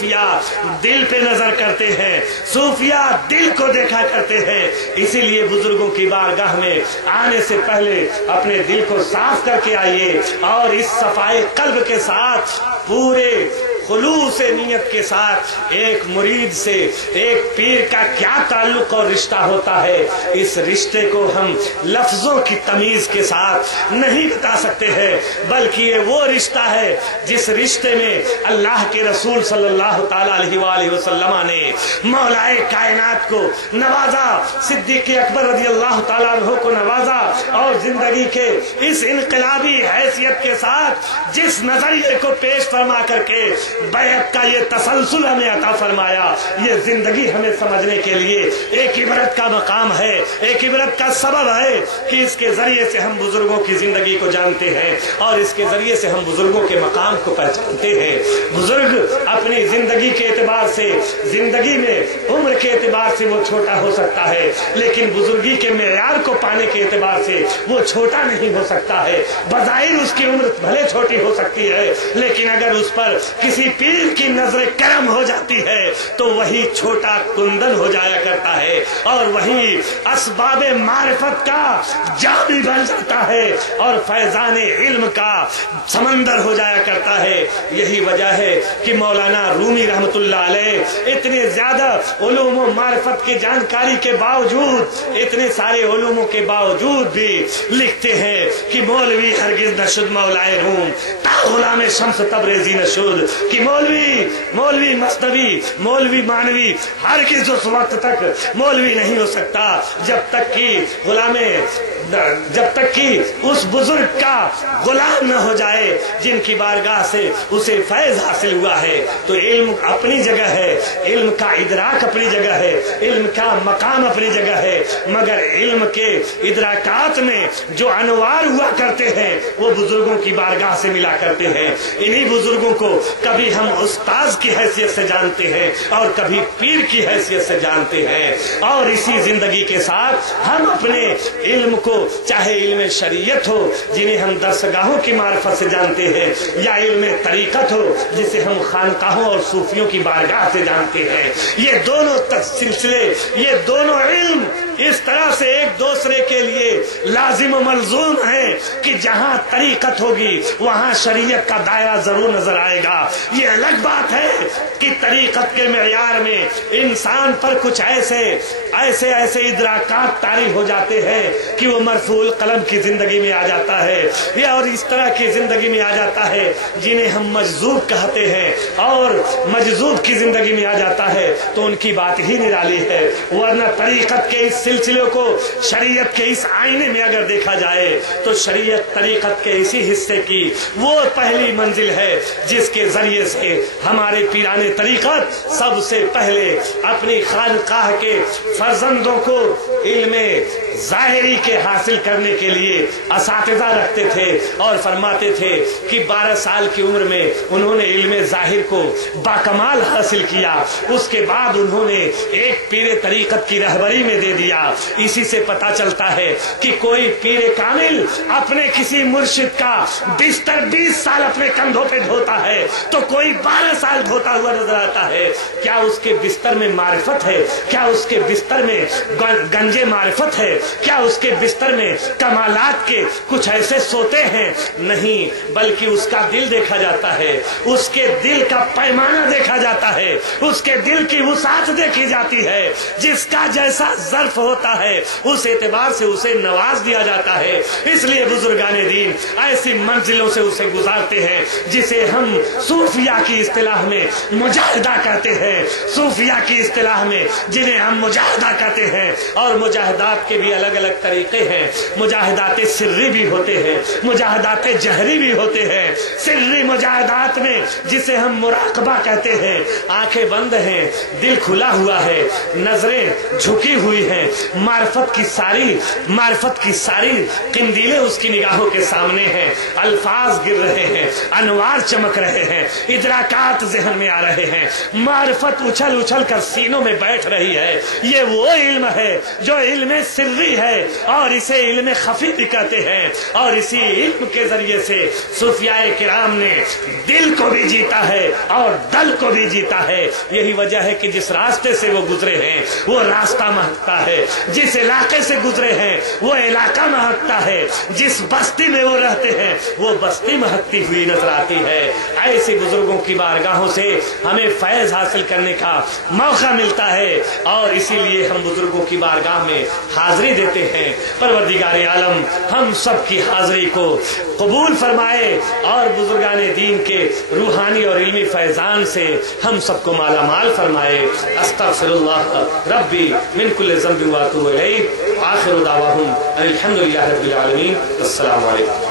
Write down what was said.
صوفیہ دل پہ نظر کرتے ہیں، صوفیہ دل کو دیکھا کرتے ہیں، اسی لیے بزرگوں کی بارگاہ میں آنے سے پہلے اپنے دل کو صاف کر کے آئیے اور اس صفائے قلب کے ساتھ پورے خلوص نیت کے ساتھ ایک مرید سے ایک پیر کا کیا تعلق اور رشتہ ہوتا ہے، اس رشتے کو ہم لفظوں کی تمیز کے ساتھ نہیں بتا سکتے ہیں، بلکہ یہ وہ رشتہ ہے جس رشتے میں اللہ کے رسول صلی اللہ تعالی علیہ وآلہ وسلم نے مولائے کائنات کو نوازا، صدیق اکبر رضی اللہ تعالیٰ عنہ کو نوازا، اور زندگی کے اس انقلابی حیثیت کے ساتھ جس نظریے کو پیش فرما کر کے بیعت کا یہ تسلسل ہمیں عطا فرمایا، یہ زندگی ہمیں سمجھنے کے لیے ایک عبرت کا مقام ہے، ایک عبرت کا سبب ہے کہ اس کے ذریعے سے ہم بزرگوں کی زندگی کو جانتے ہیں اور اس کے ذریعے سے ہم بزرگوں کے مقام کو پہچانتے ہیں۔ بزرگ اپنی زندگی کے اعتبار سے، زندگی میں عمر کے اعتبار سے وہ چھوٹا ہو سکتا ہے، لیکن بزرگی کے معیار کو پانے کے اعتبار سے وہ چھوٹا نہیں ہو سکتا ہے۔ بظاہر اس کی عمر بھلے چھوٹی ہو سکتی ہے، لیکن اگر اس پر کسی پیر کی نظر کرم ہو جاتی ہے تو وہی چھوٹا کندن ہو جایا کرتا ہے اور وہی اسباب معرفت کا جامی بن جاتا ہے اور فیضان علم کا سمندر ہو جایا کرتا ہے۔ یہی وجہ ہے کہ مولانا رومی رحمت اللہ علیہ اتنے زیادہ علوم و معرفت کی جانکاری کے باوجود، اتنے سارے علوموں کے باوجود بھی لکھتے ہیں کہ مولوی ہرگز نشد مولائے روم تا غلام شمس تبریزی نشد، کہ مولوی مثنوی، مولوی مانوی ہرگز اس وقت تک مولوی نہیں ہو سکتا جب تک کہ اس بزرگ کا غلام نہ ہو جائے جن کی بارگاہ سے اسے فیض حاصل ہوا ہے۔ تو علم اپنی جگہ ہے، علم کا ادراک اپنی جگہ ہے، علم کا مقام اپنی جگہ ہے، مگر علم کے ادراکات میں جو انوار ہوا کرتے ہیں وہ بزرگوں کی بارگاہ سے ملا کرتے ہیں۔ انہی بزرگوں کو کبھی ہم استاذ کی حیثیت سے جانتے ہیں اور کبھی پیر کی حیثیت سے جانتے ہیں، اور اسی زندگی کے ساتھ ہم اپنے علم کو، چاہے علم شریعت ہو جنہیں ہم درسگاہوں کی معرفت سے جانتے ہیں، یا علم طریقت ہو جسے ہم خانقاہوں اور صوفیوں کی بارگاہ سے جانتے ہیں، یہ دونوں سلسلے، یہ دونوں علم اس طرح سے ایک دوسرے کے لیے لازم و ملزوم ہے کہ جہاں طریقت ہوگی وہاں شریعت کا دائرہ ضرور نظر آئے گا۔ یہ الگ بات ہے کہ طریقت کے معیار میں انسان پر کچھ ایسے ادراکات طاری ہو جاتے ہیں کہ وہ مرفوع القلم کی زندگی میں آ جاتا ہے، یا اور اس طرح کی زندگی میں آ جاتا ہے جنہیں ہم مجذوب کہتے ہیں، اور مجذوب کی زندگی میں آ جاتا ہے تو ان کی بات ہی نرالی ہے۔ ورنہ طریقت کے اس سلسلے کو شریعت کے اس آئینے میں اگر دیکھا جائے تو شریعت طریقت کے اسی حصے کی وہ پہلی منزل ہے جس کے ذریعے سے ہمارے پیران طریقت سب سے پہلے اپنی خانقاہ کے فرزندوں کو علم ظاہری کے حاصل کرنے کے لیے اساتذہ رکھتے تھے اور فرماتے تھے کہ 12 سال کی عمر میں انہوں نے علم ظاہر کو باکمال حاصل کیا، اس کے بعد انہوں نے ایک پیر طریقت کی رہبری میں دے دیا۔ اسی سے پتا چلتا ہے کہ کوئی پیر کامل اپنے کسی مرشد کا بستر 20 سال اپنے کندھوں پہ دھوتا ہے تو کوئی 12 سال دھوتا ہوا نظر آتا ہے۔ کیا اس کے بستر میں معرفت ہے؟ کیا اس کے بستر میں گنج معرفت ہے؟ کیا اس کے بستر میں کمالات کے کچھ ایسے سوتے ہیں؟ نہیں، بلکہ اس کا دل دیکھا جاتا ہے، اس کے دل کا پیمانہ دیکھا جاتا ہے، اس کے دل کی وسعت دیکھی جاتی ہے، جس کا جیسا ظرف ہوتا ہے اس اعتبار سے اسے نواز دیا جاتا ہے۔ اس لیے بزرگان دین ایسی منزلوں سے اسے گزارتے ہیں جسے ہم صوفیہ کی اصطلاح میں مجاہدہ کہتے ہیں، صوفیہ کی اصطلاح میں جنہیں ہم مجاہدہ کہتے ہیں، اور مجاہدات کے بھی الگ الگ طریقے ہیں، مجاہدات سری بھی ہوتے ہیں، مجاہدات جہری بھی ہوتے ہیں۔ سری مجاہدات میں جسے ہم مراقبہ کہتے ہیں، آنکھیں بند ہیں، دل کھلا ہوا ہے، نظریں جھکی ہوئی ہیں، معرفت کی ساری قندیلیں اس کی نگاہوں کے سامنے ہیں، الفاظ گر رہے ہیں، انوار چمک رہے ہیں، ادراکات ذہن میں آ رہے ہیں، معرفت اچھل اچھل کر سینوں میں بیٹھ رہی ہے۔ یہ وہ علم ہے جو علم سر جزوی ہے اور اسے علم خفی بھی کہتے ہیں، اور اسی علم کے ذریعے سے صوفیاء کرام نے دل کو بھی جیتا ہے اور دل کو بھی جیتا ہے۔ یہی وجہ ہے کہ جس راستے سے وہ گزرے ہیں وہ راستہ مہکتا ہے، جس علاقے سے گزرے ہیں وہ علاقہ مہکتا ہے، جس بستی میں وہ رہتے ہیں وہ بستی مہکتی ہوئی نظر آتی ہے۔ ایسے بزرگوں کی بارگاہوں سے ہمیں فیض حاصل کرنے کا موقع ملتا ہے، اور اسی لیے ہم بزرگوں کی بارگاہ میں حاضری دیتے ہیں۔ پروردگار عالم ہم سب کی حاضری کو قبول فرمائے اور بزرگان دین کے روحانی اور علمی فیضان سے ہم سب کو مالا مال فرمائے۔ استغفر اللہ ربی من کل ذنب واتوب الیہ، آخر دعواہم الحمدللہ رب العالمین۔ السلام علیکم۔